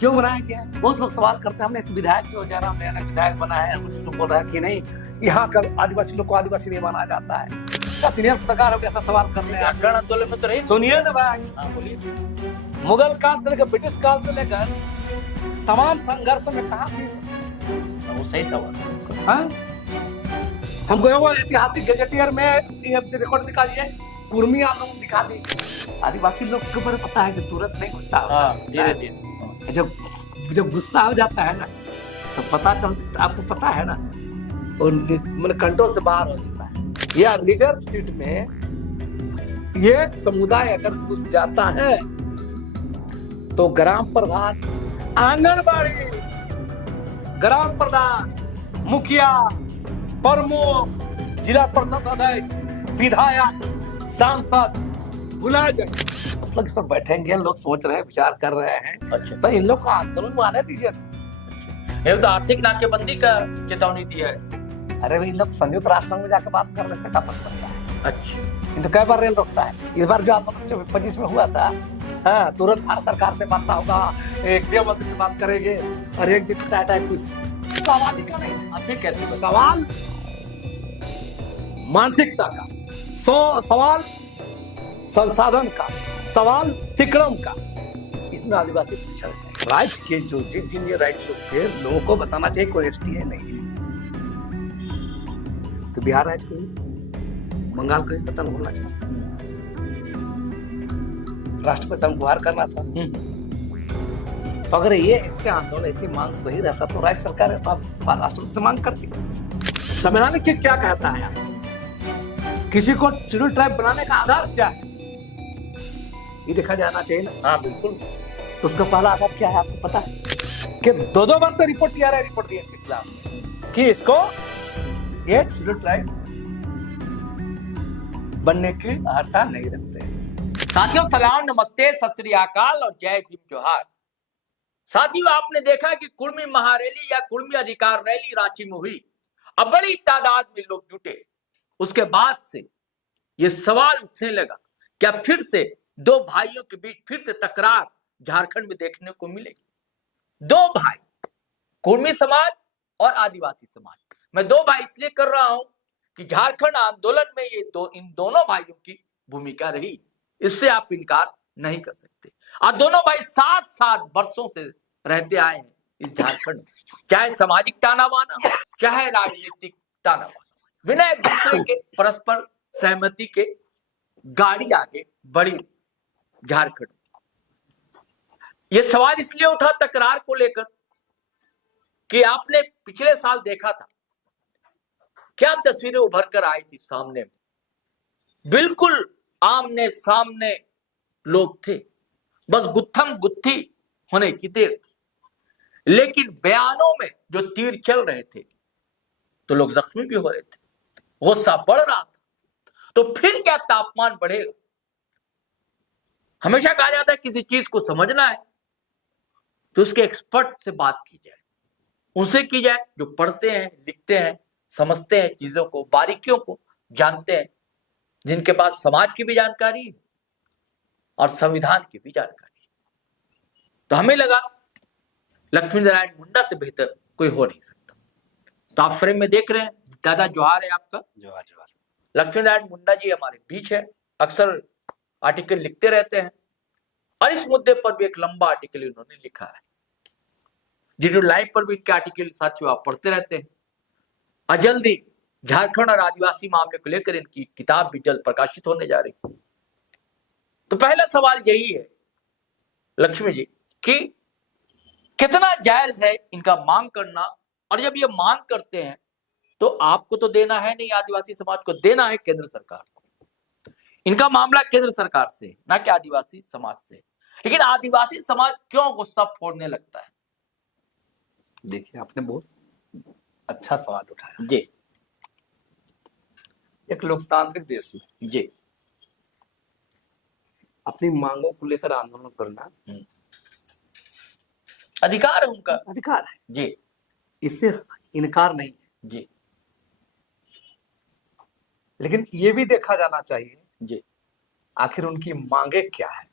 क्यों बनाया गया? बहुत लोग सवाल करते हैं। हमने एक विधायक जो जयराम रैना विधायक बना है, कुछ लोग बोल रहा है कि नहीं यहाँ का आदिवासी लोग को आदिवासी नहीं माना जाता है। क्या सीनियर पत्रकार हो ऐसा सवाल करने जागरण आंदोलन में तो रही। सुनिए ना भाई, हाँ बोलिए। मुगल काल से लेकर ब्रिटिश काल से लेकर तमाम संघर्ष में कहा थी वो सही सवाल। हाँ? हमको वो ऐतिहासिक गजेटियर में रिकॉर्ड निकालिए, कुर्मी आंदोलन दिखा दी। आदिवासी लोग को बड़ा पता है कि तुरंत नहीं गुस्सा होता है। धीरे धीरे जब गुस्सा हो जाता है ना तो पता चलता, आपको पता है ना, और मैंने कंट्रोल से बाहर हो जाता है। या रिजर्व सीट में ये समुदाय अगर घुस जाता है तो ग्राम प्रधान, आंगनबाड़ी, ग्राम प्रधान, मुखिया, प्रमुख, जिला परिषद अध्यक्ष, विधायक, सांसद बुलाए जाए। मतलब सब बैठेंगे, लोग सोच रहे हैं, विचार कर रहे हैं। अच्छा, तो इन लोग को आंदोलन में आने दीजिए। ये तो आर्थिक नाकेबंदी का चेतावनी दिया है। अरे भाई, इन लोग संयुक्त राष्ट्र में जाकर बात कर ले, से क्या फर्क पड़ता है? अच्छा, इन तो कई बार रेल रोकता है। इस बार जो आंदोलन 25 में हुआ था, हाँ, तुरंत भारत सरकार से बात होगा, एक गृह मंत्री से बात करेंगे और एक दिन टाटा कुछ सवाल ही का नहीं। अब फिर कैसे सवाल मानसिकता का, सवाल संसाधन का, सवाल तिक्रम का। इसमें आदिवासी पिछड़ गए। राइट्स के जो जिन ये राइट्स के लोगों को बताना चाहिए कोई एसटीए नहीं है। तो बिहार राज्य को, बंगाल को पता नहीं होना चाहिए। राष्ट्रपति से गुहार करना था। तो अगर ये ऐसे आंदोलन, ऐसी मांग सही रहता तो राज्य सरकार राष्ट्रपति से मांग करती। संवैधानिक चीज क्या कहता है? किसी को शेड्यूल ट्राइब बनाने का आधार क्या है, ये देखा जाना चाहिए ना। हाँ बिल्कुल। तो उसका पहला आधार क्या है आपको पता है? कि दो बार तो रिपोर्ट दिया रहा है, रिपोर्ट दिया इसके खिलाफ कि इसको ये शेड्यूल ट्राइब बनने की अर्हता नहीं रखते। साथियों सलाम, नमस्ते, सत श्री अकाल और जय भीम जोहार। साथियों, आपने देखा कि कुर्मी महारैली या कुर्मी अधिकार रैली रांची में हुई। अब बड़ी तादाद में लोग जुटे। उसके बाद से ये सवाल उठने लगा, क्या फिर से दो भाइयों के बीच फिर से तकरार झारखंड में देखने को मिलेगी? दो भाई, कुर्मी समाज और आदिवासी समाज। मैं दो भाई इसलिए कर रहा हूं कि झारखंड आंदोलन में इन दोनों भाइयों की भूमिका रही, इससे आप इनकार नहीं कर सकते। और दोनों भाई 60 वर्षों से रहते आए हैं इस झारखंड में, चाहे सामाजिक ताना बाना, चाहे राजनीतिक ताना बाना, बिना एक दूसरे के परस्पर सहमति के गाड़ी आगे बढ़ी झारखंड। ये सवाल इसलिए उठा तकरार को लेकर कि आपने पिछले साल देखा था क्या तस्वीरें उभर कर आई थी सामने में। बिल्कुल आमने सामने लोग थे, बस गुत्थम गुत्थी होने की देर थी। लेकिन बयानों में जो तीर चल रहे थे तो लोग जख्मी भी हो रहे थे, गुस्सा बढ़ रहा था। तो फिर क्या तापमान बढ़ेगा? हमेशा कहा जाता है किसी चीज को समझना है तो उसके एक्सपर्ट से बात की जाए, उनसे की जाए जो पढ़ते हैं, लिखते हैं, समझते हैं, चीजों को, बारीकियों को जानते हैं, जिनके पास समाज की भी जानकारी है और संविधान की भी जानकारी है। तो हमें लगा लक्ष्मी नारायण मुंडा से बेहतर कोई हो नहीं सकता। तो आप फ्रेम में देख रहे हैं, दादा जोहार है आपका। जोहार जोहार। लक्ष्मी नारायण मुंडा जी हमारे बीच है, अक्सर आर्टिकल लिखते रहते हैं और इस मुद्दे पर भी एक लंबा आर्टिकल इन्होंने लिखा है। जीरो लाइव पर भी इनके आर्टिकल साथियों आप पढ़ते रहते हैं। और जल्दी झारखंड और आदिवासी मामले को लेकर इनकी किताब भी जल्द प्रकाशित होने जा रही। तो पहला सवाल यही है लक्ष्मी जी कि कितना जायज है इनका मांग करना, और जब ये मांग करते हैं तो आपको तो देना है नहीं, आदिवासी समाज को देना है केंद्र सरकार को। इनका मामला केंद्र सरकार से ना कि आदिवासी समाज से। लेकिन आदिवासी समाज क्यों गुस्सा फोड़ने लगता है? देखिए, आपने बहुत अच्छा सवाल उठाया जी। एक लोकतांत्रिक देश में जी अपनी मांगों को लेकर आंदोलन करना अधिकार है, उनका अधिकार है जी, इससे इनकार नहीं है जी लेकिन ये भी देखा जाना चाहिए जी आखिर उनकी मांगे क्या है।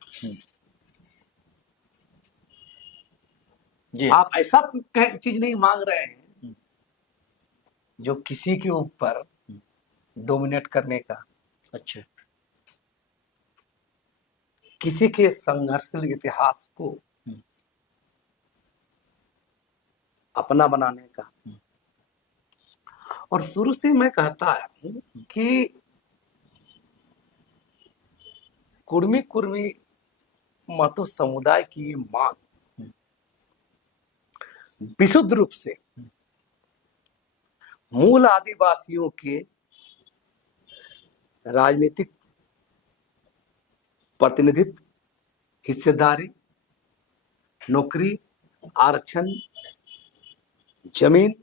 जी आप ऐसा चीज नहीं मांग रहे हैं जो किसी के ऊपर डोमिनेट करने का, अच्छा किसी के संघर्षशील इतिहास को अपना बनाने का। और शुरू से मैं कहता हूं कि कुर्मी महतो समुदाय की ये मांग विशुद्ध रूप से मूल आदिवासियों के राजनीतिक प्रतिनिधित्व, हिस्सेदारी, नौकरी, आरक्षण, जमीन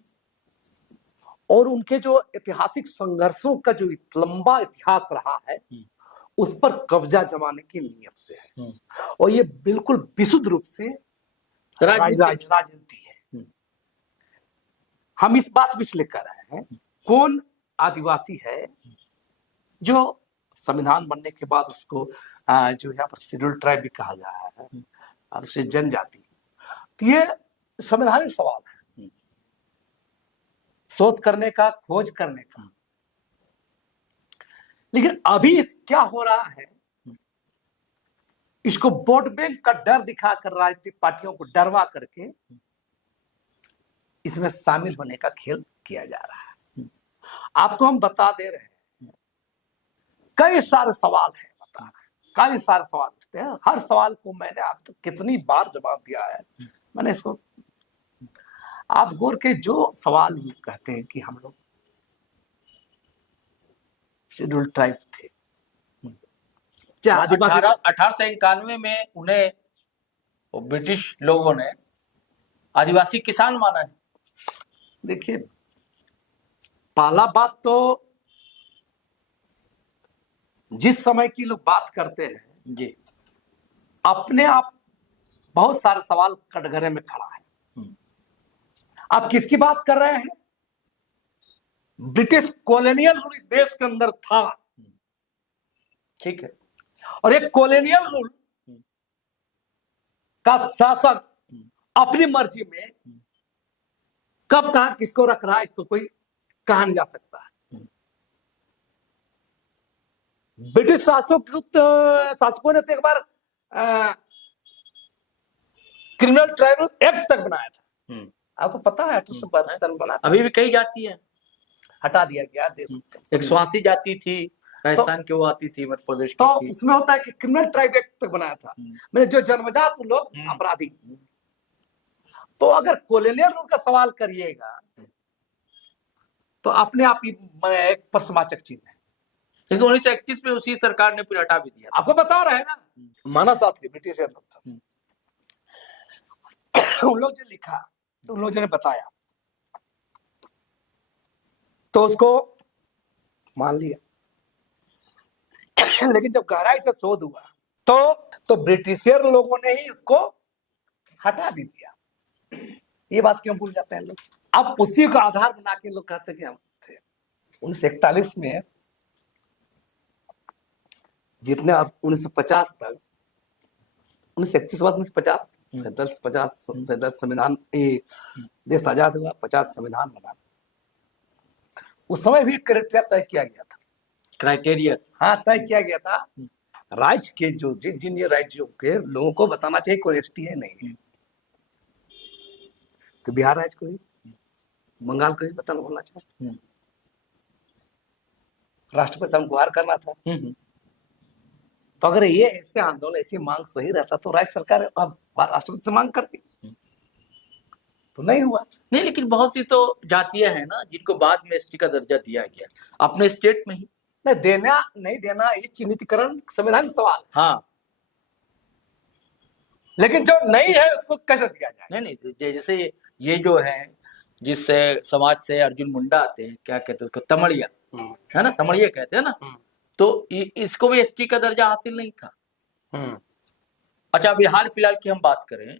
और उनके जो ऐतिहासिक संघर्षों का जो लंबा इतिहास रहा है उस पर कब्जा जमाने की नीयत से है। और ये बिल्कुल विशुद्ध रूप से राजनीति है। हम इस बात को इसलिए कर रहे हैं, कौन आदिवासी है जो संविधान बनने के बाद उसको जो यहाँ पर शेड्यूल ट्राइब भी कहा जा रहा है और उसे जनजाति, तो ये संवैधानिक सवाल है, शोध करने का, खोज करने का। लेकिन अभी क्या हो रहा है, इसको वोट बैंक का डर दिखाकर राजनीतिक पार्टियों को डरवा करके इसमें शामिल होने का खेल किया जा रहा है। आपको हम बता दे रहे हैं, कई सारे सवाल है, कई सारे सवाल उठते हैं। हर सवाल को मैंने आप तक कितनी बार जवाब दिया है। मैंने इसको, आप गौर के जो सवाल कहते हैं कि हम लोग शेड्यूल ट्राइब थे, 1891 में उन्हें ब्रिटिश लोगों ने आदिवासी किसान माना है। देखिए, पहला बात तो जिस समय की लोग बात करते हैं जी, अपने आप बहुत सारे सवाल कटघरे में खड़ा है। आप किसकी बात कर रहे हैं? ब्रिटिश कॉलोनियल रूल इस देश के अंदर था, ठीक है, और एक कॉलोनियल रूल का शासक अपनी मर्जी में कब कहां किसको रख रहा है, इसको कोई कहा नहीं जा सकता है। ब्रिटिश शासकों ने तो एक बार क्रिमिनल ट्राइब्यूनल एक्ट तक बनाया था। आपको पता है 1872 बना, अभी भी कई जाति है, हटा दिया गया देश। 180 जाति थी राजस्थान की, वो आती थी मध्य प्रदेश तो की। उसमें होता है कि क्रिमिनल ट्राइब एक्ट तक बनाया था, मैंने जो जन्मजात लोग अपराधी। तो अगर कॉलोनियल रूल का सवाल करिएगा तो अपने आप ही एक प्रश्नवाचक चिन्ह है। लेकिन 1931 में उसी सरकार ने फिर हटा भी दिया। आपको बता रहे हैं ना, मानव शास्त्री ब्रिटिश लोग थे, उन लोग जो लिखा तो उन लोगों ने बताया तो उसको मान लिया। लेकिन जब गहराई से शोध हुआ तो ब्रिटिशियर लोगों ने ही उसको हटा भी दिया। ये बात क्यों भूल जाते हैं लोग? अब उसी को आधार बना के लोग कहते हैं कि हम थे 1941 में जितने 1950 तक, 1931 बाद 1950 संविधान देश आजाद हुआ, 50 संविधान बना। उस समय भी क्राइटेरिया तय किया गया था, क्राइटेरिया, हाँ, तय किया गया था। राज्य के जो जिन ये राज्यों के लोगों को बताना चाहिए कोई एसटी है नहीं है, तो बिहार राज्य को ही, बंगाल को ही पता होना चाहिए। राष्ट्रपति से गुहार करना था। तो अगर ये ऐसे आंदोलन, ऐसी मांग सही रहता तो राज्य सरकार अब राष्ट्रपति से मांग करती, तो नहीं हुआ। नहीं, लेकिन बहुत सी तो जातियां हैं ना जिनको बाद में एसटी का दर्जा दिया गया अपने स्टेट में ही। नहीं देना, नहीं देना, ये चिन्हितीकरण संवैधानिक सवाल। हाँ, लेकिन जो नहीं है उसको कैसे दिया जाए? नहीं, जैसे ये जो है, जिससे समाज से अर्जुन मुंडा आते हैं, क्या कहते हैं उसको, तमड़िया है ना, तमड़िया कहते हैं ना, तो इसको भी एसटी का दर्जा हासिल नहीं था। अच्छा, अभी हाल फिलहाल की हम बात करें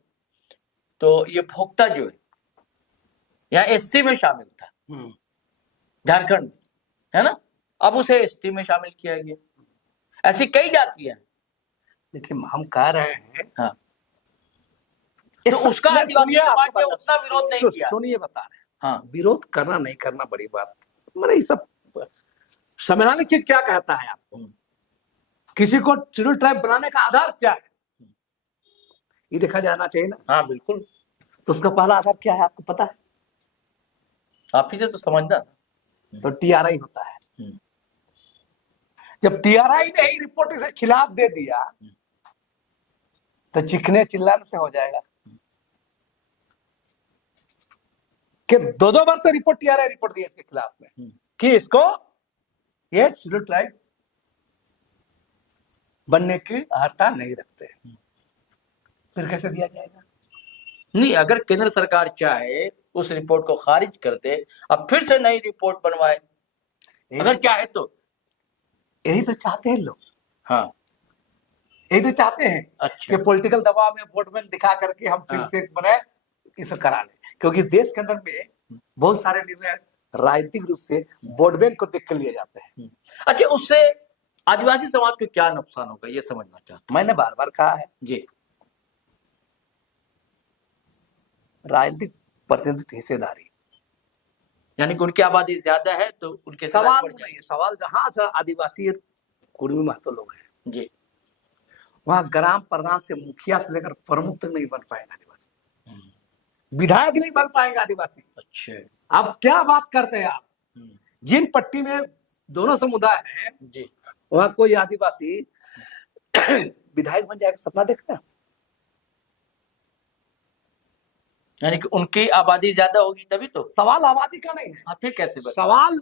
तो ये भोक्ता जो है यहाँ एससी में शामिल था, झारखंड में, है ना, अब उसे एसटी में शामिल किया गया। ऐसी कई जातियां हैं। देखिए, हम कह रहे हैं, हाँ, एक तो उसका नहीं, आदिवासी सुनिए, समाज आपको ने बता- उतना विरोध नहीं किया। सुनिए बता रहे हैं, हाँ विरोध करना नहीं करना बड़ी बात, मैंने ये सब संवैधानिक चीज क्या कहता है आपको, किसी को शेड्यूल ट्राइब बनाने का आधार क्या है, ये देखा जाना चाहिए ना। हाँ बिल्कुल, तो उसका पहला आधार क्या है आपको पता है? आप ही से तो समझना। तो टीआरआई होता है। जब टीआरआई ने ही रिपोर्ट के खिलाफ दे दिया तो चिखने चिल्लाने से हो जाएगा कि दो बार तो रिपोर्ट टीआरआई रिपोर्ट दिया इसके खिलाफ में कि इसको ये शेड्यूल ट्राइब बनने की अर्हता नहीं रखते, फिर कैसे दिया जाएगा? नहीं, अगर केंद्र सरकार चाहे उस रिपोर्ट को खारिज कर दे, अब फिर से नई रिपोर्ट बनवाए, अगर चाहे तो। यही तो चाहते हैं लोग, हाँ यही तो चाहते हैं अच्छा, कि पॉलिटिकल दबाव में वोट बैंक दिखा करके हम फिर हाँ। से बने इसे करा लें, क्योंकि इस देश के अंदर में बहुत सारे निर्णय राजनीतिक रूप से वोट बैंक को देख कर लिए जाते हैं। अच्छा, उससे आदिवासी समाज को क्या नुकसान होगा ये समझना चाहता मैंने बार बार कहा है, हूँ जी। राजनीतिक प्रतिनिधित्व हिस्सेदारी यानी कि उनकी आबादी ज्यादा है तो उनके सवाल नहीं है, सवाल जहां जहां आदिवासी कुर्मी महतो लोग हैं जी। वहां ग्राम प्रधान से मुखिया से लेकर प्रमुख तक नहीं बन पाएगा आदिवासी, विधायक नहीं बन पाएगा आदिवासी। अच्छा अब क्या बात करते हैं आप? जिन पट्टी में दोनों समुदाय हैं जी, वहां कोई आदिवासी विधायक बन जाएगा, सपना देखना? यानी कि उनकी आबादी ज्यादा होगी तभी तो। सवाल आबादी का नहीं है, हाँ फिर कैसे बने? सवाल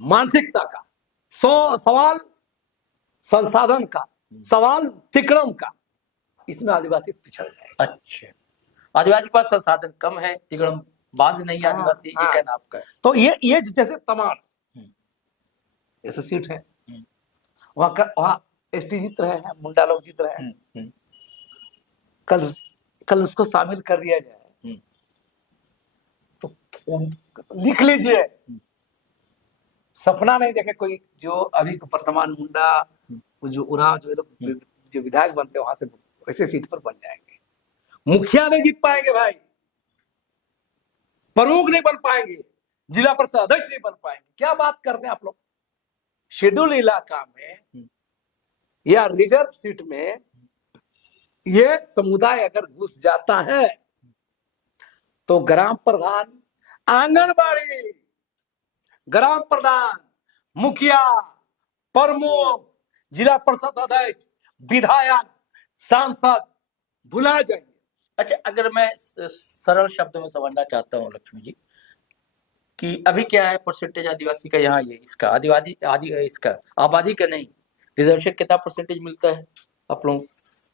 मानसिकता का, सवाल संसाधन का, सवाल तिक्रम का, इसमें आदिवासी पिछड़ जाएगा। अच्छा, आदिवासी के पास संसाधन कम है, तिगड़म बांध नहीं है हाँ, आदिवासी, ये हाँ। कहना आपका है। तो ये जैसे तमाम ऐसे सीट है, वहां एसटी जीत रहे हैं, मुंडा लोग जीत रहे हैं, कल उसको शामिल कर दिया जाए तो लिख लीजिए, सपना नहीं देखे कोई जो अभी वर्तमान मुंडा जो उराव जो लोग जो विधायक बनते हैं वहां से वैसे सीट पर बन जाएंगे, मुखिया नहीं जीत पाएंगे भाई, प्रमुख नहीं बन पाएंगे, जिला परिषद अध्यक्ष नहीं बन पाएंगे। क्या बात करते हैं आप लोग? शेड्यूल इलाका में या रिजर्व सीट में ये समुदाय अगर घुस जाता है तो ग्राम प्रधान, आंगनबाड़ी, ग्राम प्रधान, मुखिया, प्रमुख, जिला परिषद अध्यक्ष, विधायक, सांसद भुला जाएंगे। अच्छा, अगर मैं सरल शब्द में समझना चाहता हूँ लक्ष्मी जी, कि अभी क्या है परसेंटेज आदिवासी का यहाँ, ये इसका इसका आबादी का नहीं, रिजर्वेशन कितना परसेंटेज मिलता है आप लोग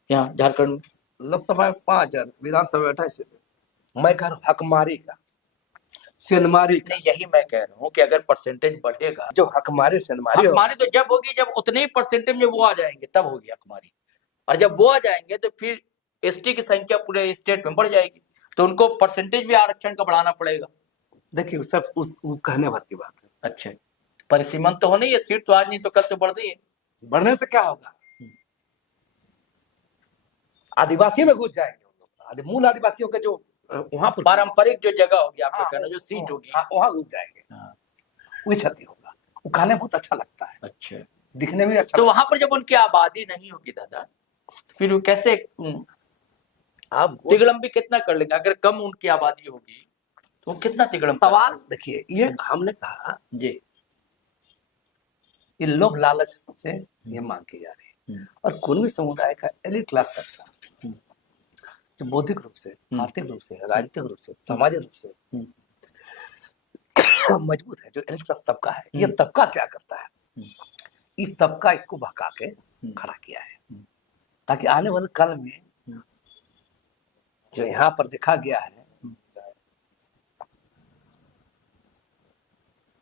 यहाँ झारखंड में? लोकसभा में 5,000, विधानसभा में 28, मैं कह रहा हूँ हकमारी का, सेंधमारी का। नहीं, यही मैं कह रहा हूँ कि अगर परसेंटेज बढ़ेगा, जो हकमारी सेंधमारी होगा, हकमारी तो जब होगी जब उतने ही परसेंटेज में वो आ जाएंगे तब होगी हकमारी, और जब वो आ जाएंगे तो फिर एसटी की संख्या पूरे स्टेट में बढ़ जाएगी, तो उनको परसेंटेज भी आरक्षण का बढ़ाना पड़ेगा। देखिए सब वो कहने भर की बात है। अच्छा, परिसीमन तो होनी है, सीट तो आज नहीं तो कल तो बढ़ रही है। बढ़ने से क्या होगा? आदिवासी में घुस जाएंगे, मूल आदिवासियों के जो वहां पर पारंपरिक जो जगह होगी आपका कहना, जो सीट होगी वहां घुस जाएंगे, वही क्षति होगा। वो खाने बहुत अच्छा लगता है, अच्छा, दिखने में अच्छा। तो वहां पर जब उनकी आबादी नहीं होगी दादा, फिर वो कैसे आप तिगड़म भी कितना कर लेंगे? अगर कम उनकी आबादी होगी तो कितना तिगड़म? सवाल देखिए, ये हमने कहा जी, ये लोभ लालच से ये मांग की जा रही है, और कुर्मी समुदाय का एलिट क्लास तबका जो बौद्धिक रूप से, आर्थिक रूप से, राजनीतिक रूप से, सामाजिक रूप से मजबूत है, जो एलिट क्लास तबका है, ये तबका क्या करता है? इस तबका इसको भगा के खड़ा किया है, ताकि आने वाले काल में जो यहाँ पर देखा गया है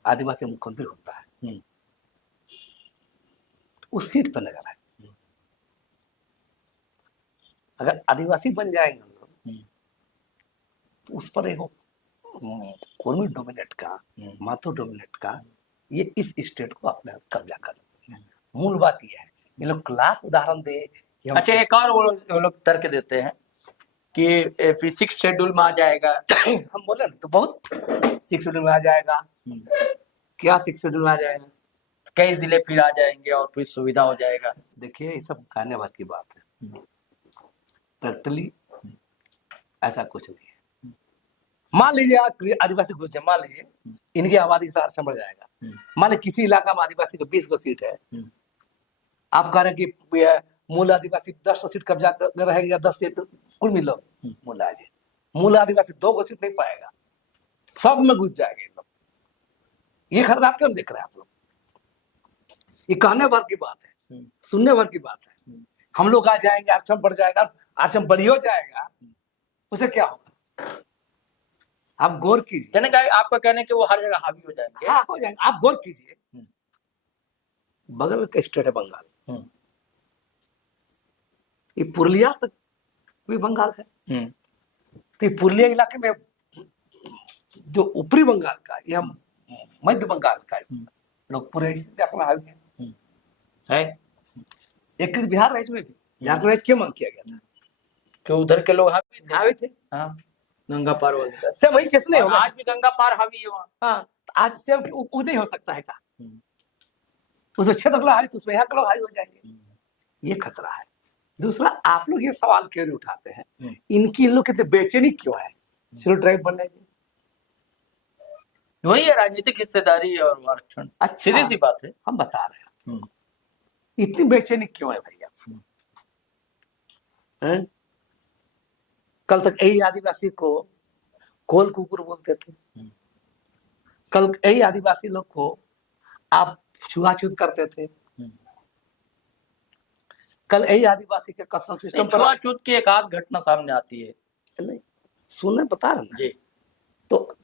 आदिवासी मुख्यमंत्री होता है, उस सीट पर लगा है। अगर आदिवासी बन जाएंगे हम लोग तो उस पर एक कुर्मी डोमिनेट का, माथुर डोमिनेट का, ये इस स्टेट को अपने कब्जा कर लेते। मूल बात यह है, ये लोग लाख उदाहरण दे। अच्छा, एक और वो लोग तर्क देते हैं कि फिर 6 शेड्यूल में आ जाएगा। हम बोले ना तो बहुत 6 शेड्यूल में आ जाएगा। क्या 6 शेड्यूल में आ जाएगा? कई जिले फिर आ जाएंगे और फिर सुविधा हो जाएगा। देखिए ये सब कहने भर की बात है, प्रैक्टिकली ऐसा कुछ नहीं है। मान लीजिए आज आदिवासी घुस जाए, मान लीजिए इनकी आबादी के साथ बढ़ जाएगा, मान लीजिए किसी इलाका में आदिवासी को 20 को सीट है, आप कह रहे हैं कि मूल आदिवासी 10 सीट कब्जा कर रहेगा या 10 सीट कुल मिलो मूल आदिवासी, मूल आदिवासी 2 को सीट नहीं पाएगा, सब में घुस जाएगा ये लोग। ये खतरा क्यों देख रहे हैं आप लोग? ये कहने भर की बात है, सुनने भर की बात है। हम लोग आ जाएंगे, आरक्षण बढ़ जाएगा, आरक्षण बढ़ी हो जाएगा, उसे क्या होगा? आप गौर कीजिए। कहने का आपका कहने कि वो हर जगह हावी हो जाएंगे। हाँ हो जाएंगे, आप गौर कीजिए। बगल का स्टेट है बंगाल, ये पुरुलिया तक भी बंगाल है। तो ये पुरुलिया इलाके में जो ऊपरी बंगाल का या मध्य बंगाल का लोग पूरे इलाके में हावी है। एक बिहार राज्य में भी बिहार राज्य क्यों मांग किया गया था? कि उधर के लोग हावी थे। हाँ, गंगा पार वाले सेम वही केस नहीं होगा। आज भी गंगा पार हावी है वहाँ। हाँ, आज सेम वो नहीं हो सकता है का? उस क्षेत्र का हावी तो उसमें यहाँ का लोग हावी हो जाएंगे। ये खतरा है। दूसरा, आप लोग ये सवाल क्यों नहीं उठाते हैं? इनकी इन लोग की बेचैनी क्यों है सिर्फ ड्राइव बनने की? वही है राजनीतिक हिस्सेदारी और आरक्षण। सीधी सी बात है, हम बता रहे हैं। इतनी बेचैनी क्यों है भैया? कल तक यही आदिवासी को कोल कुकुर बोलते थे, कल यही आदिवासी लोग को आप छुआछूत करते थे, कल यही आदिवासी के कस्टम सिस्टम पर छुआछूत की एक आध घटना सामने आती है। नहीं सुनने बता रहे ना जी। तो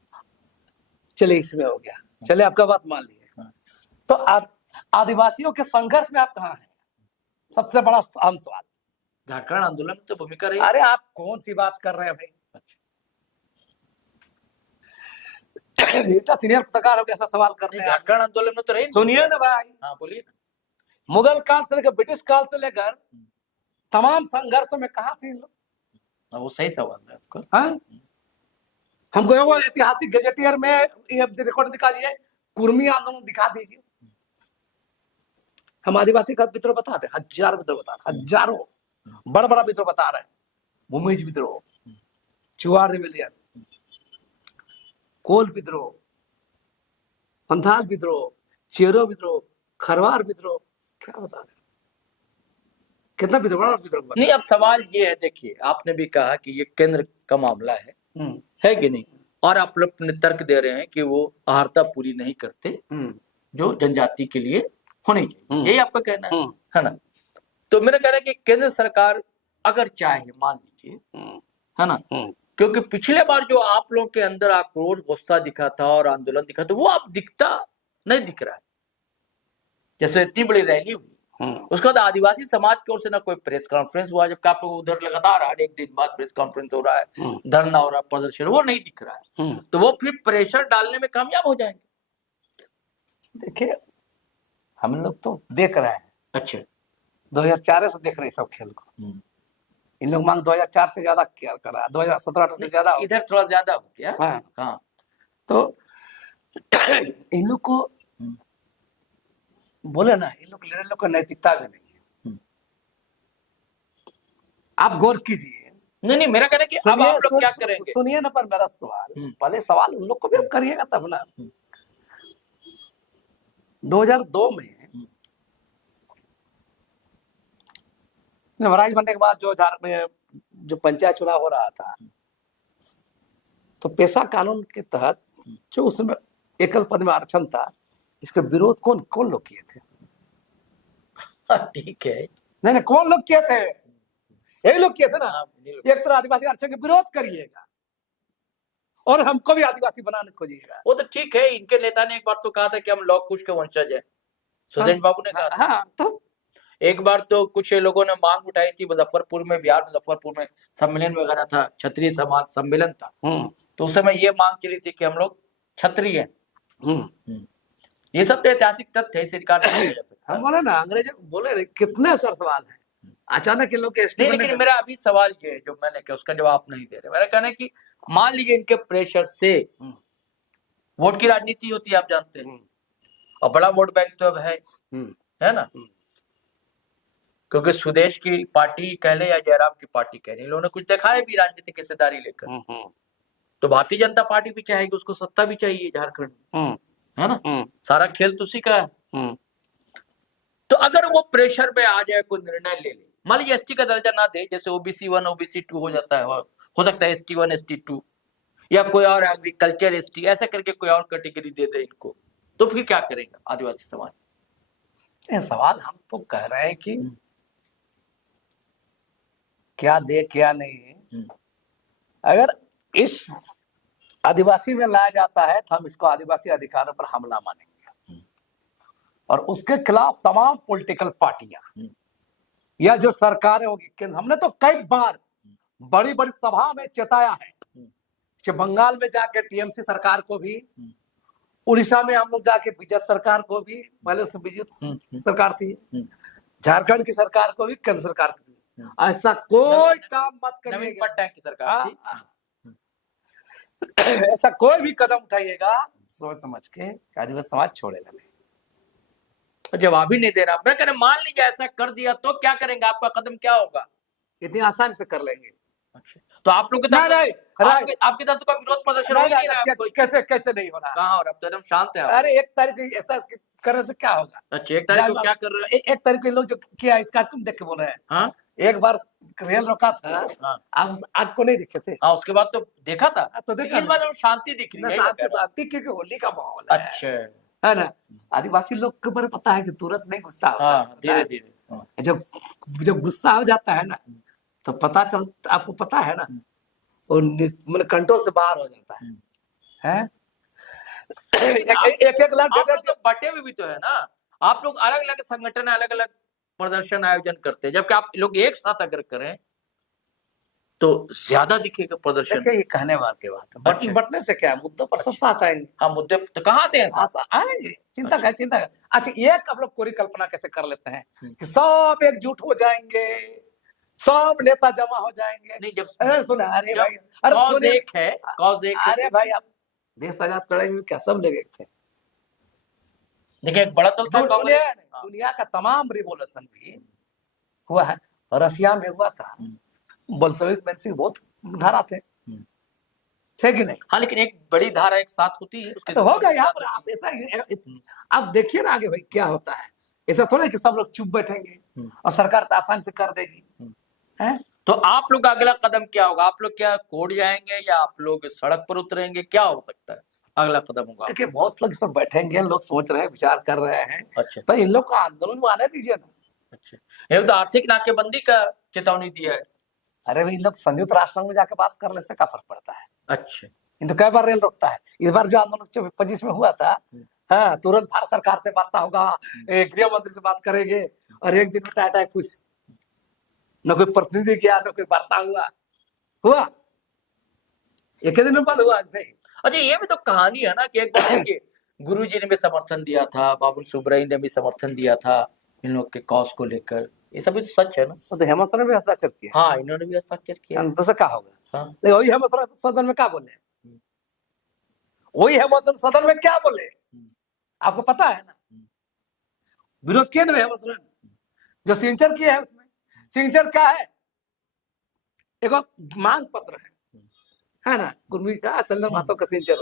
चले इसमें हो गया, चले आपका बात मान लिए। तो आदिवासियों के संघर्ष में आप कहाँ हैं? सबसे बड़ा अहम सवाल। झारखंड आंदोलन में तो भूमिका रही। अरे आप कौन सी बात कर रहे हैं भाई? इतना सीनियर पत्रकार हो ऐसा सवाल कर रहे हैं। झारखंड आंदोलन में तो रही। सुनिए ना भाई। हाँ बोलिए ना। मुगल काल से लेकर ब्रिटिश काल से लेकर तमाम संघर्षों में कहाँ थे लोग? वो सही सवाल है आपका। हाँ, हमको वो ऐतिहासिक गजेटियर में ये रिकॉर्ड दिखा दीजिए, कुर्मी आंदोलन दिखा दीजिए। हम आदिवासी का विद्रोह बताते, हजार विद्रोह बता रहे, हजारों बड़ा बड़ा विद्रोह बता रहे हैं। भूमिज विद्रोह, चुआर रिबेलियन, कोल विद्रोह, पंथाल विद्रोह, चेरो विद्रोह, खरवार विद्रोह, क्या बता रहे? कितना विद्रोह, बड़ा विद्रोह। नहीं, अब सवाल ये है, देखिए आपने भी कहा कि ये केंद्र का मामला है कि नहीं, और आप लोग तर्क दे रहे हैं कि वो आहारता पूरी नहीं करते जो जनजाति के लिए होनी चाहिए, यही आपका कहना है ना? तो मेरा कहना है कि केंद्र सरकार अगर चाहे, मान लीजिए, है ना, क्योंकि पिछले बार जो आप लोगों के अंदर आक्रोश, गुस्सा दिखा था और आंदोलन दिखा था, वो अब दिखता नहीं दिख रहा है। जैसे इतनी बड़ी रैली हुई, उसके बाद आदिवासी समाज की ओर से ना कोई प्रेस कॉन्फ्रेंस हुआ, जबकि आप लोग उधर लगातार हर एक दिन बाद प्रेस कॉन्फ्रेंस हो रहा है, धरना हो रहा है, प्रदर्शन, वो नहीं दिख रहा है। तो वो फिर प्रेशर डालने में कामयाब हो जाएंगे। देखिए हम लोग तो देख रहे हैं। अच्छा, 2004 से देख रहे हैं सब खेल को। इन लोग मांग 2004 से ज्यादा क्या करा, 2017 से ज्यादा, इधर थोड़ा ज्यादा हो गया। हाँ। हाँ। तो इन लोग को बोले ना, इन लोग लीडर लोग का नैतिकता भी नहीं है। आप गौर कीजिए। नहीं, मेरा कहना है कि अब आप लोग क्या करेंगे? सुनिए ना, पर मेरा सवाल, पहले सवाल उन लोग को भी आप करिएगा तब ना। 2002 में महाराज बनने के बाद जो झारखंड में जो पंचायत चुनाव हो रहा था, तो पेशा कानून के तहत जो उसमें एकल पद में आरक्षण था, इसका विरोध कौन कौन लोग किए थे? ठीक है, नहीं कौन लोग किए थे? यही लोग किए थे ना। एक तरह आदिवासी आरक्षण के विरोध करिएगा और हमको भी आदिवासी बनाने खोजिएगा। वो तो ठीक है, इनके नेता ने एक बार तो कहा था कि हम लौह कुश के वंशज हैं, सुदेश बाबू ने कहा था। हाँ, तो एक बार तो कुछ लोगों ने मांग उठाई थी मुजफ्फरपुर में, बिहार मुजफ्फरपुर में सम्मेलन वगैरह था, क्षत्रिय समाज सम्मेलन था, तो उस समय ये मांग चली थी कि हम लोग क्षत्रिय हैं। ये सब तो ऐतिहासिक तथ्य है, सरकार नहीं कर सकता। हम बोले ना, अंग्रेज बोले कितने सर सवाल है, अचानक इन लोग के एसटी नहीं, बनने लेकिन का- मेरा अभी सवाल ये है जो मैंने किया उसका जवाब आप नहीं दे रहे। मेरा कहना है कि मान लीजिए इनके प्रेशर से हम्म, वोट की राजनीति होती है, आप जानते हैं, हम्म, और बड़ा वोट बैंक तो अब हम्म, है ना, हम्म। क्योंकि सुदेश की पार्टी कह ले या जयराम की पार्टी कह ले, इन लोगों ने कुछ देखा है भी राजनीतिक हिस्सेदारी लेकर। तो भारतीय जनता पार्टी भी चाहेगी, उसको सत्ता भी चाहिए झारखंड में, है ना, सारा खेल तो उसी का है। तो अगर वो प्रेशर में आ जाए, कोई निर्णय ले ले, मान लीजिए एसटी का दर्जा ना दे, जैसे ओबीसी 1 ओबीसी 2 हो जाता है, हो सकता है एसटी 1 एसटी 2 या कोई और एग्रीकल्चर एसटी, ऐसा करके कोई और कैटेगरी दे दे इनको, तो फिर क्या करेगा आदिवासी समाज? ये सवाल हम तो कह रहे हैं कि क्या दे क्या नहीं। अगर इस आदिवासी में लाया जाता है तो हम इसको आदिवासी अधिकारों पर हमला मानेंगे और उसके खिलाफ तमाम पॉलिटिकल पार्टियां या जो सरकारें होगी केंद्र, हमने तो कई बार बड़ी बड़ी सभा में चेताया है कि बंगाल में जाके टीएमसी सरकार को भी, उड़ीसा में हम लोग जाके बीजेपी सरकार को भी, पहले उसमें बीजेपी सरकार थी, झारखंड की सरकार को भी, केंद्र सरकार को भी, ऐसा कोई काम मत नवीन करिएगा, पटनायक की सरकार थी, ऐसा कोई भी कदम उठाइएगा सोच समझ के आदिवासी समाज छोड़ेगा नहीं। तो जवाब ही नहीं दे रहा। मैं कह रहा मान लीजिए ऐसा कर दिया तो क्या करेंगे, आपका कदम क्या होगा? इतनी आसानी से कर लेंगे। अच्छा, तो आप लोग की तरफ नहीं, आपकी तरफ से कोई विरोध प्रदर्शन हो ही नहीं रहा है? कैसे कैसे नहीं हो रहा? कहाँ हो रहा? तो एकदम शांत है आप। अरे 1 तारीख को ऐसा करने से क्या होगा? अच्छा, 1 तारीख को क्या कर रहे हैं? 1 तारीख को लोग जो किया इस कार्यक्रम देख के बोल रहे हैं। हाँ, एक बार रेल रोका था, हाँ, आप आग को नहीं दिखे थे? हाँ, उसके बाद तो देखा था, तो देखा इस बार शांति दिख रही है। शांति क्योंकि होली का माहौल है। अच्छा, है ना, आदिवासी लोग के बारे में पता है कि तुरंत नहीं गुस्सा होता है। हाँ, धीरे धीरे जब जब गुस्सा हो जाता है ना तो पता चल, आपको पता है ना, और मतलब कंट्रोल से बाहर हो जाता है। एक लाख आप लोग तो बटे हुए भी तो है ना, आप लोग अलग अलग संगठन अलग अलग प्रदर्शन आयोजन करते हैं, जबकि आप लोग एक साथ अगर करें तो ज्यादा दिखेगा प्रदर्शन। देखिए, ये कहने वाले की बात है। अच्छा। बटने से क्या, मुद्दों पर सब साथ आएंगे। हाँ, मुद्दे तो कहाँ आते हैं साथ? आएंगे, चिंता कर, चिंता कर। अच्छा, एक आप लोग पूरी कल्पना कैसे कर लेते हैं कि सब एकजुट हो जाएंगे, सब नेता जमा हो जाएंगे? नहीं, जब अरे सुना, अरे जब भाई, अरे कॉज सुनिए, एक है, कॉज एक है। अरे भाई, आप देश आजाद कराने में क्या सब लोग एक थे? देखिए, एक बड़ा दल था सुनिए, कांग्रेस। दुनिया का तमाम रिवोल्यूशन भी हुआ है, रशिया में हुआ था, बोल्शेविक में बहुत धारा थे, थे कि नहीं? हाँ, लेकिन एक बड़ी धारा एक साथ होती है, उसके तो होगा यहाँ पर। आप ऐसा आप देखिए ना आगे भाई क्या होता है। ऐसा थोड़ा कि सब लोग चुप बैठेंगे और सरकार तो आसानी से कर देगी, है? तो आप लोग का अगला कदम क्या होगा? आप लोग क्या कोर्ट जाएंगे या आप लोग सड़क पर उतरेंगे? क्या हो सकता है अगला कदम होगा? देखिए, बहुत लोग इस पर बैठेंगे, लोग सोच रहे हैं, विचार कर रहे हैं। अच्छा, तो इन लोग को आंदोलन में आने दीजिए ना। अच्छा, ये तो आर्थिक नाकेबंदी का चेतावनी दिया है। अरे भाई, इन लोग संयुक्त राष्ट्र में जाके बात करने से क्या फर्क पड़ता है? अच्छा, इन तो कई बार रेल रोकता है। इस बार जो आंदोलन 25 में हुआ था, हाँ, तुरंत भारत सरकार से वार्ता होगा, गृह मंत्री से बात करेंगे, और एक दिन में टाटा खुश, न कोई प्रतिनिधि गया, न कोई वार्ता हुआ एक दिन में बंद हुआ आज भाई। अच्छा, ये भी तो कहानी है ना कि एक बार देखिए गुरु जी ने भी समर्थन दिया था, बाबुल सुब्रई ने भी समर्थन दिया था इन लोग के कॉज को लेकर, ये सभी तो सच है ना। तो हेमंत सोरेन भी हस्ताक्षर किया। हाँ, इन्होंने भी हस्ताक्षर किया। तो से क्या होगा? हाँ, नहीं, वही हेमंत सोरेन सदन में क्या बोले, वही हेमंत सोरेन सदन में क्या बोले, आपको पता है ना? विरोध किए ना हेमंत सोरेन, जो सिग्नेचर किया है उसमें, सिग्नेचर क्या है? एक मांग पत्र है ना, कुर्मी का, संजय महतो का सिग्नेचर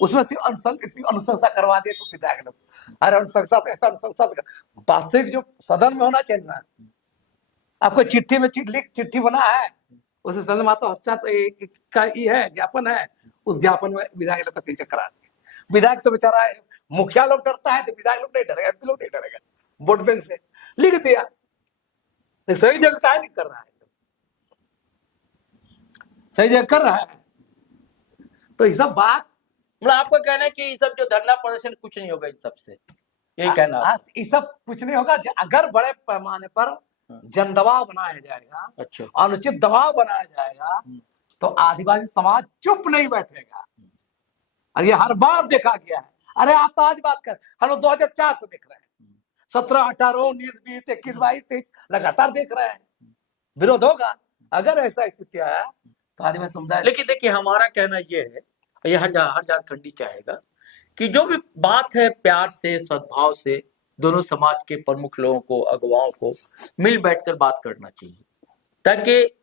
उसमें सिर्फ अनुशंसा करवा दिया तो विधायक लोग। अरे अनुशंसा तो ऐसा अनुशंसा वास्तविक जो सदन में होना चाहिए ना, आपको चिट्ठी में चिट्ठी बना है, उसे संजय महतो हस्ताक्षर का ये है, ज्ञापन है, उस ज्ञापन में विधायक लोग का सिग्नेचर करा दिया। विधायक तो बेचारा है, मुखिया लोग डरता है तो विधायक लोग नहीं डरेगा, एमपी लोग नहीं डरेगा, वोट बैंक से लिख दिया। सही जगह क्या नहीं कर रहा है, सही जगह कर रहा है। तो ये सब बात, मतलब आपका कहना है कि ये सब जो धरना प्रदर्शन कुछ नहीं होगा इन सबसे, यही कहना है? ये सब कुछ नहीं होगा अगर बड़े पैमाने पर जन दबाव बनाया जाएगा, अच्छा, अनुचित दबाव बनाया जाएगा, तो आदिवासी समाज चुप नहीं बैठेगा। और ये हर बार देखा गया है। अरे आप तो आज बात कर, हम लोग 2004 से देख रहे हैं, 17, 18, 19, 20, 21, 22, 23 लगातार देख रहे हैं, विरोध होगा। अगर ऐसा स्थिति आया तो आदिवासी समुदाय, लेकिन देखिए हमारा कहना ये है, ये हर झारखंडी चाहेगा कि जो भी बात है प्यार से सद्भाव से दोनों समाज के प्रमुख लोगों को, अगुवाओं को मिल बैठकर बात करना चाहिए, ताकि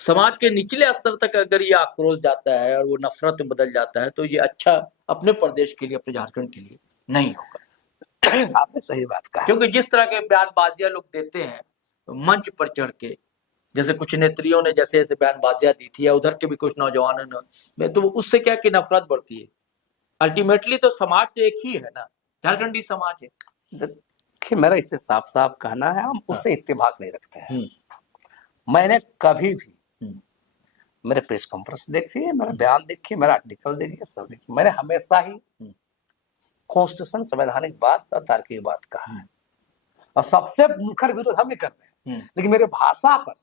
समाज के निचले स्तर तक अगर ये आक्रोश जाता है और वो नफरत में बदल जाता है तो ये अच्छा अपने प्रदेश के लिए, अपने झारखंड के लिए नहीं होगा। आपने सही बात कहा। क्योंकि जिस तरह के बयानबाजियां लोग देते हैं मंच पर चढ़ के, जैसे कुछ नेत्रियों ने जैसे जैसे बयानबाजियां दी थी, या उधर के भी कुछ नौजवानों ने, तो उससे क्या कि नफरत बढ़ती है। अल्टीमेटली तो समाज तो एक ही है ना, झारखंडी समाज है। देखिए मेरा इससे साफ साफ कहना है, हम उससे इत्तेफाक नहीं रखते हैं। मैंने कभी भी मेरे प्रेस कॉन्फ्रेंस देखिए, मेरा बयान देखिए, मेरा आर्टिकल देखिए, सब देखिए, मैंने हमेशा ही कॉन्स्टिट्यूशन, संवैधानिक बात और तार्किक बात कहा है, और सबसे मुखर विरोध हम ही करते हैं। लेकिन मेरे भाषा पर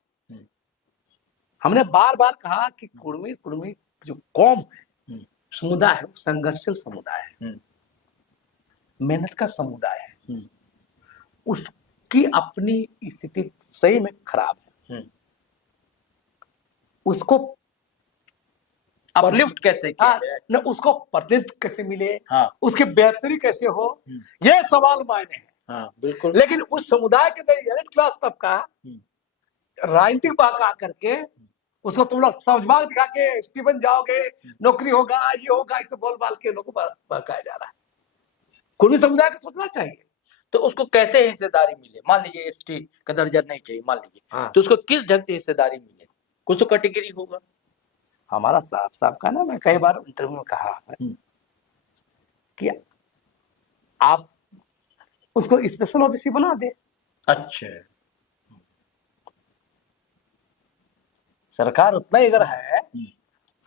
हमने बार बार कहा कि कुर्मी जो कौम है, समुदाय है, संघर्षशील समुदाय है, मेहनत का समुदाय है, उसकी अपनी स्थिति सही में खराब है। उसको अपलिफ्ट कैसे किया जाए, न उसको प्रतिनिधित्व कैसे मिले, उसकी बेहतरी कैसे हो, ये सवाल मायने हैं। बिल्कुल। लेकिन उस समुदाय के दलित क्लास तबका राजनीतिक बहका करके उसको तुम लोग समझबाग दिखा के स्टीफन जाओगे, नौकरी होगा, ये होगा, इसे बोल बाल के लोगों को बहकाया जा रहा है। कुर्मी समुदाय को सोचना चाहिए। तो उसको कैसे हिस्सेदारी मिले? मान लीजिए एसटी का दर्जा नहीं चाहिए, मान लीजिए, तो उसको किस ढंग से हिस्सेदारी मिले? कुछ तो कैटेगरी होगा। हमारा साफ साफ का ना, मैं कई बार इंटरव्यू में कहा है कि आप उसको स्पेशल ओबीसी बना दे। अच्छा, सरकार उतना ही अगर है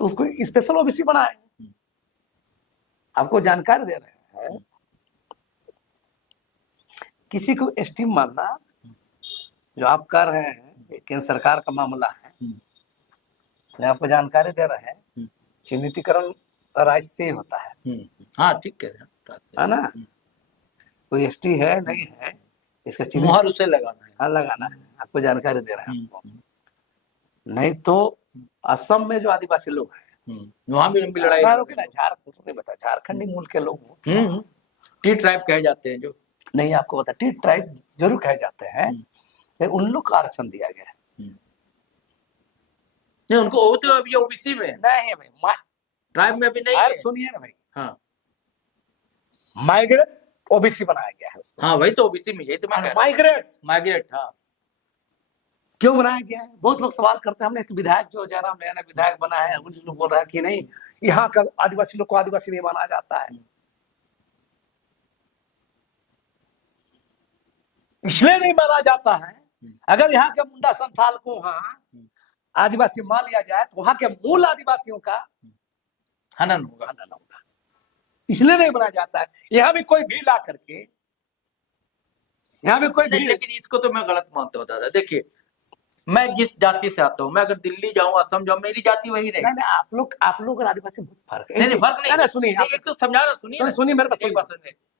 तो उसको स्पेशल ओबीसी बनाए। आपको जानकारी दे रहे हैं, किसी को एसटी मानना जो आप कर रहे हैं, केंद्र सरकार का मामला है, मैं आपको जानकारी दे रहे हैं, चिन्हितीकरण राज्य से होता है। हाँ ठीक है ना, कोई एसटी है नहीं है, इसका मुहर उसे लगाना है। हाँ लगाना है, आपको जानकारी दे रहे हैं। नहीं तो असम में जो आदिवासी लोग हैं, वहां भी लंबी लड़ाई झारखंडी मूल के लोग टी ट्राइब कहे जाते हैं, जो नहीं आपको पता, टी ट्राइब जरूर कहे जाते हैं, उन लोग को आरक्षण दिया गया है। नहीं, उनको वो तो अभी ओबीसी में नहीं है भाई, ट्राइब में भी नहीं है। सुनिए ना भाई, हाँ माइग्रेट ओबीसी बनाया गया है उसको। हाँ वही तो ओबीसी में, यही तो मैं माइग्रेट। हाँ क्यों बनाया गया है? बहुत लोग सवाल करते हैं। हमने एक विधायक जो जयराम नया विधायक बना है, उन लोग बोल रहा है कि नहीं, यहाँ का आदिवासी लोग को आदिवासी नहीं माना जाता है, इसलिए नहीं माना जाता है। अगर यहाँ के मुंडा संथाल को वहाँ आदिवासी मान लिया जाए तो वहां के मूल आदिवासियों का हनन होगा। इसलिए नहीं बनाया जाता है। यहाँ भी कोई भी ला करके, यहाँ भी कोई भी, लेकिन इसको तो मैं गलत मानता हूँ दादा। देखिए, मैं जिस जाति से आता हूँ, मैं अगर दिल्ली जाऊँ, असम जाऊँ, मेरी जाति वही रहेगी। नहीं, आप लोग और आदिवासी बहुत फर्क है। नहीं फर्क नहीं। सुनिए, एक तो समझा रहा, सुनिए मेरे पास।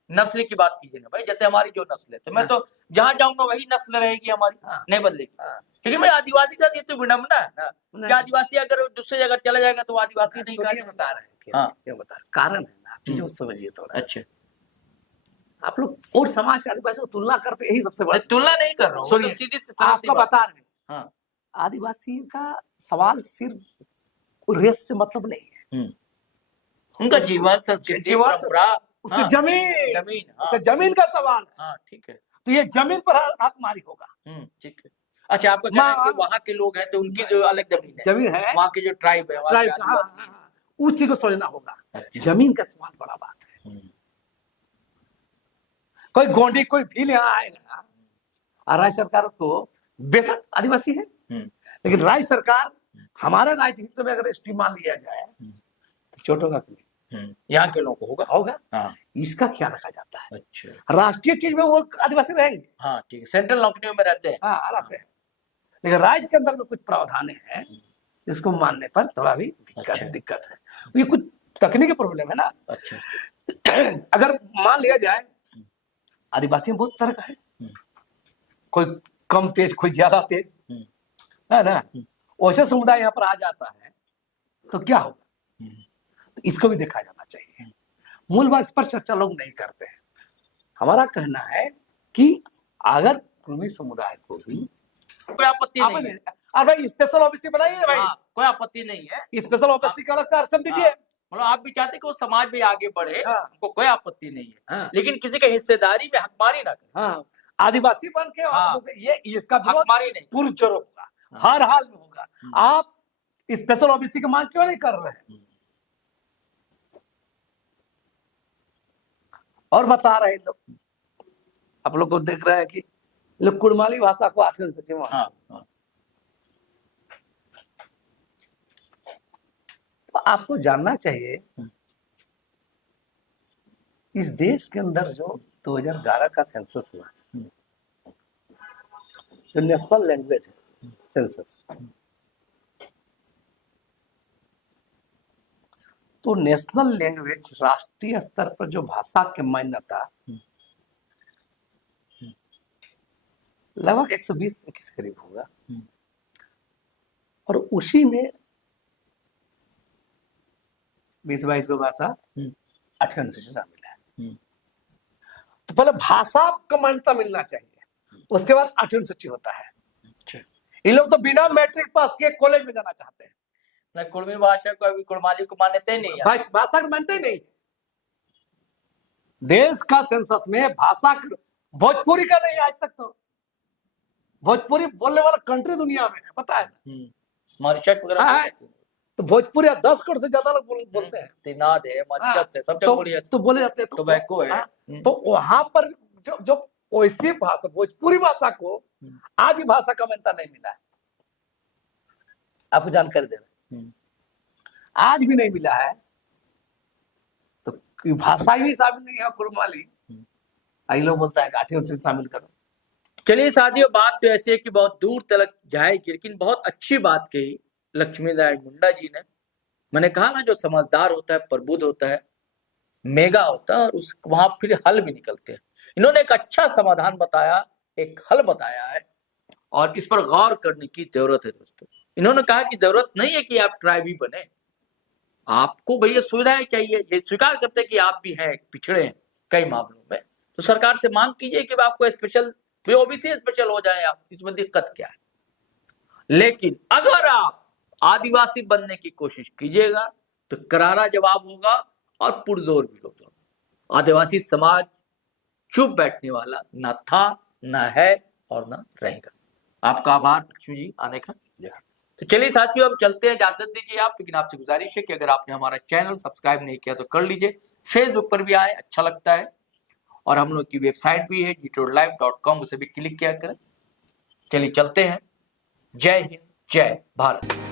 नस्ल की बात कीजिए ना भाई, जैसे हमारी जो नस्ल है, तो मैं तो जहाँ जाऊंगा वही नस्ल रहेगी हमारी, नहीं बदलेगी। क्योंकि मैं आदिवासी का ये तो विडम्बना है ना कि आदिवासी अगर दूसरी जगह चला जाएगा तो आदिवासी नहीं बता रहे हैं। क्यों बता रहे? कारण है ना, आप चीजों समझिए थोड़ा। अच्छा, आप लोग और समाज से आदिवासी को तुलना करते, यही सबसे बड़ा। तुलना नहीं कर रहा हूँ, सुनिए, सीधी आपका बता रहे हैं। हाँ, आदिवासी का सवाल सिर्फ रेस से मतलब नहीं है, उनका जीवन, संस्कृति, परंपरा, उसकी जमीन का सवाल है। हाँ ठीक है, तो ये जमीन पर हकमारी होगा। ठीक है। अच्छा, आपका कहना है कि वहाँ के लोग हैं तो उनकी जो अलग जमीन है, वहाँ के जो ट्राइब है, उस चीज को समझना होगा। जमीन का सवाल बड़ा बात है। कोई गोंडी कोई भी यहाँ आएगा, और राज्य सरकार को बेशक आदिवासी है, लेकिन राज्य सरकार हमारे राज्य हित में अगर एसटी मान लिया जाए तो चोट होगा कि नहीं? यहाँ के लोगों को होगा। हाँ, इसका ख्याल रखा जाता है। अच्छा, राष्ट्रीय चीज में वो आदिवासी रहेंगे। हाँ ठीक है, सेंट्रल नौकरियों में रहते हैं। हाँ रहते हैं, लेकिन राज्य के अंदर में कुछ प्रावधान है जिसको मानने पर थोड़ा भी दिक्कत है। ये कुछ तकनीकी प्रॉब्लम है ना। अच्छा, अगर मान लिया जाए आदिवासी में बहुत तरह का है, कोई कम तेज, कोई ज्यादा तेज, है ना। वैसे समुदाय यहाँ पर आ जाता है तो क्या होगा, तो इसको भी देखा जाना चाहिए। मूल बात इस पर चर्चा लोग नहीं करते हैं। हमारा कहना है कि अगर कुर्मी समुदाय को भी कोई आपत्ति नहीं है। अरे भाई स्पेशल ओबीसी बनाइए ना भाई, हाँ, कोई आपत्ति नहीं है। स्पेशल ओबीसी का अलग से आरक्षण दीजिए। मतलब आप भी चाहते कि वो समाज भी आगे बढ़े, हाँ। उनको कोई आपत्ति नहीं है। हाँ। लेकिन किसी के हिस्सेदारी में हकमारी ना करे। हाँ, आदिवासी बन के हाँ। ये इसका विरोध हकमारी नहीं। पुरजोर होगा, हर हाल में होगा। आप स्पेशल ओबीसी की मांग क्यों नहीं कर रहे हैं? और बता रहे लोग, आप लोग को देख रहे हैं कि लोग कुड़माली भाषा को 8वीं अनुसूची में, हाँ, हाँ। तो आपको जानना चाहिए इस देश के अंदर जो 2011 का सेंसस हुआ, जो नेशनल लैंग्वेज सेंसस, तो नेशनल लैंग्वेज राष्ट्रीय स्तर पर जो भाषा की मान्यता लगभग 120 के करीब होगा, और उसी में 20-22 को भाषा 8वीं अनुसूची शामिल है। तो पहले भाषा को मान्यता मिलना चाहिए, उसके बाद 8वीं अनुसूची होता है। ये लोग तो बिना मैट्रिक पास किए कॉलेज में जाना चाहते हैं। नहीं, कुड़मी भाषा को अभी कुड़माली को मान्यता ही नहीं है। भाषा को मानते ही नहीं। देश का सेंसस में भाषा भोजपुरी का नहीं आज तक, तो भोजपुरी बोलने वाला कंट्री दुनिया में है, पता है ना। मॉरिशस वगैरह हाँ, तो भोजपुरी 10 करोड़ से ज्यादा लोग बोलते हैं। तिनाद है, मॉरिशस है, सब जगह बोली जाती है। तो बोले जाते हैं, टोबैको है। तो वहां पर जो वैसी भाषा, भोजपुरी भाषा को आज ही भाषा का मान्यता नहीं मिला है। आपको जानकारी दे रहे, आज भी नहीं मिला है। तो भाषा ही शामिल नहीं है कुड़माली, आई लोग बोलता है 8वीं अनुसूची शामिल करो। चलिए साथियों, बात तो ऐसी है कि बहुत दूर तक जाएगी, लेकिन बहुत अच्छी बात कही लक्ष्मीनारायण मुंडा जी ने। मैंने कहा ना, जो समझदार होता है, प्रबुद्ध होता है, मेगा होता है, और उस वहां फिर हल भी निकलते हैं। इन्होंने एक अच्छा समाधान बताया, एक हल बताया है, और इस पर गौर करने की जरूरत है दोस्तों। इन्होंने कहा कि जरूरत नहीं है कि आप ट्राइब ही बने, आपको भैया सुविधाएं चाहिए। ये स्वीकार करते हैं कि आप भी हैं, पिछड़े हैं कई मामलों में, तो सरकार से मांग कीजिए कि आपको स्पेशल, ओबीसी स्पेशल हो जाए। आप, इसमें दिक्कत क्या है? लेकिन अगर आप आदिवासी बनने की कोशिश कीजिएगा तो करारा जवाब होगा, और पुरजोर भी लोग। आदिवासी समाज चुप बैठने वाला ना था, ना है, और ना रहेगा। आपका आभार लक्ष्मी जी आने का। तो चलिए साथियों, अब चलते हैं, इजाजत दीजिए आप। लेकिन आपसे गुजारिश है कि अगर आपने हमारा चैनल सब्सक्राइब नहीं किया तो कर लीजिए। फेसबुक पर भी आए, अच्छा लगता है, और हम लोग की वेबसाइट भी है gtodlive.com, उसे भी क्लिक किया करें। चलिए चलते हैं। जय हिंद, जय भारत।